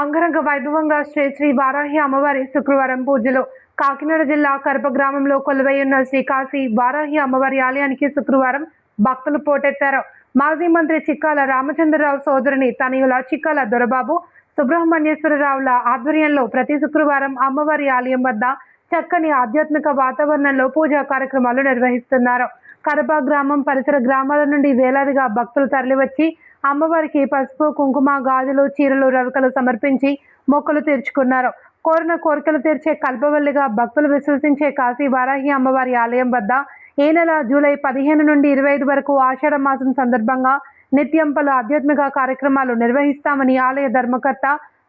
అంగరంగ వైభవంగా శ్రీ శ్రీ వారాహి అమ్మవారి శుక్రవారం పూజలు. కాకినాడ జిల్లా కరప గ్రామంలో కొలువై ఉన్న శ్రీ కాశీ వారాహి అమ్మవారి ఆలయానికి శుక్రవారం భక్తులు పోటెత్తారు. మాజీ మంత్రి చిక్కాల రామచంద్రరావు సోదరుని తనయుల చిక్కాల దొరబాబు సుబ్రహ్మణ్యేశ్వరరావుల ఆధ్వర్యంలో ప్రతి శుక్రవారం అమ్మవారి ఆలయం వద్ద చక్కని ఆధ్యాత్మిక వాతావరణంలో పూజా కార్యక్రమాలు నిర్వహిస్తున్నారు. కరప గ్రామం పరిసర గ్రామాల నుండి వేలాదిగా భక్తులు తరలివచ్చి అమ్మవారికి పసుపు, కుంకుమ, గాజులు, చీరలు, రవికలు సమర్పించి మొక్కులు తీర్చుకున్నారు. కోరిన కోరికలు తీర్చే కల్పవల్లిగా భక్తులు విశ్వసించే కాశీ వారాహి అమ్మవారి ఆలయం వద్ద ఈ నెల జూలై 15 నుండి 25 వరకు ఆషాఢ మాసం సందర్భంగా నిత్యం పలు ఆధ్యాత్మిక కార్యక్రమాలు నిర్వహిస్తామని ఆలయ ధర్మకర్త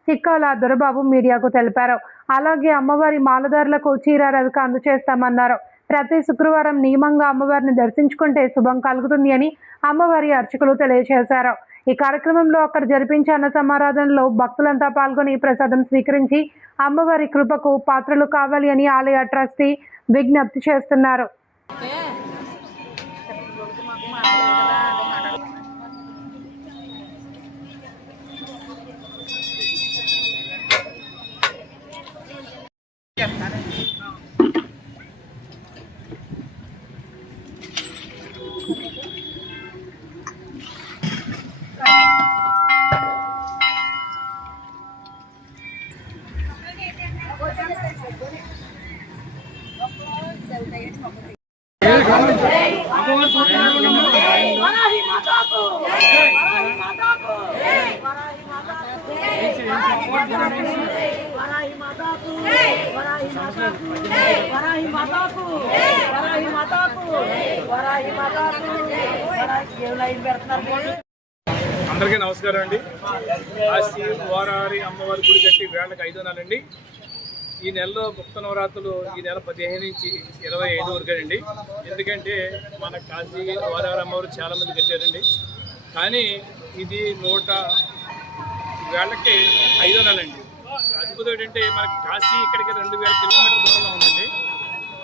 చిక్కాల దొరబాబు మీడియాకు తెలిపారు. అలాగే అమ్మవారి మాలదారులకు చీర, రవిక అందజేస్తామన్నారు. ప్రతి శుక్రవారం నియమంగా అమ్మవారిని దర్శించుకుంటే శుభం కలుగుతుంది అని అమ్మవారి అర్చకులు తెలియజేశారు. ఈ కార్యక్రమంలో అక్కడ జరిపించే అన్న సమారాధనలో భక్తులంతా పాల్గొని ప్రసాదం స్వీకరించి అమ్మవారి కృపకు పాత్రలు కావాలి అని ఆలయ ట్రస్టీ విజ్ఞప్తి చేస్తున్నారు. అందరికీ నమస్కారం అండి. కాశీ వారాహి అమ్మవారి గుడి కట్టి వేళకి 5 నెలలండి. ఈ నెలలో గుప్త నవరాత్రులు ఈ నెల 15 నుంచి 25 వరకు అండి. ఎందుకంటే మన కాశీ వారాహి అమ్మవారు చాలామంది కట్టారండి. కానీ ఇది 100 వేళకి 5 నెలండి. అద్భుతం ఏంటంటే మనకి కాశీ ఇక్కడికి 2000 కిలోమీటర్ల దూరంలో ఉందండి.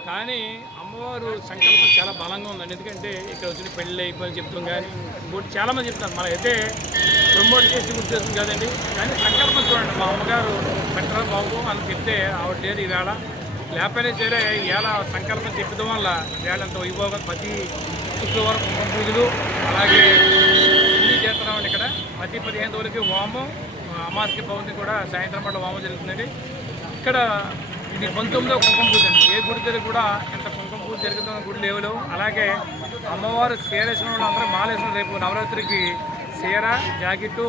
కానీ అమ్మవారు సంకల్పం చాలా బలంగా ఉందండి. ఎందుకంటే ఇక్కడ వచ్చిన పెళ్ళి అయిపోయి చెప్తాం, కానీ ఇంకోటి చాలామంది చెప్తారు, మన అయితే ప్రమోట్ చేసి ఉద్దేశం కాదండి. కానీ సంకల్పం చూడండి, మా అమ్మగారు పెట్టరా బాబు అని చెప్తే ఆవిడ లేదు ఈవేళ, లేకపోయినా సరే ఇలా సంకల్పం చెప్పడం వల్ల వేళంత వైభోగం ప్రతి శుక్రవారం కుంకుమ పూజలు అలాగే ఇన్ని చేస్తున్నామండి. ఇక్కడ ప్రతి 15 రోజులకి హోమం, అమావాస్య పౌర్ణమి కూడా సాయంత్రం పూట హోమం జరుగుతుందండి. ఇక్కడ ఇది 19వ కుంకుమ పూజ అండి. ఏ గుడి దగ్గర కూడా ఇంత కుంకుమ పూజ జరుగుతున్న గుడి లేవులు. అలాగే అమ్మవారు చీరేసిన వాళ్ళు అందరూ మాలేసిన రేపు నవరాత్రికి చీర, జాకెట్టు,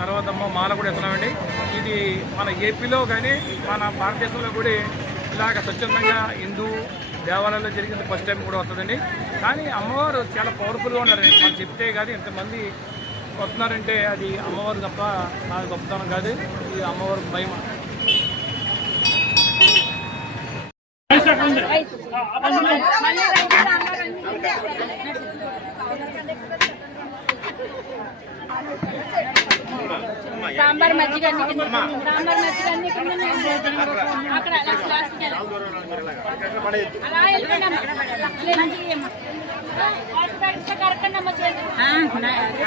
తర్వాత మాల కూడా ఇస్తున్నామండి. ఇది మన ఏపీలో కానీ మన భారతదేశంలో కూడా ఇలాగ స్వచ్ఛందంగా హిందూ దేవాలయాల్లో జరిగింది ఫస్ట్ టైం కూడా వస్తుందండి. కానీ అమ్మవారు చాలా పవర్ఫుల్గా ఉన్నారండి. మనం చెప్తే కాదు ఎంతమంది వస్తున్నారంటే అది అమ్మవారు తప్ప నాకు గొప్పతనం కాదు, ఇది అమ్మవారు భయం. సాంబార్ మజ్జిగ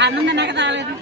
ఆనందం నాకు రాలేదు.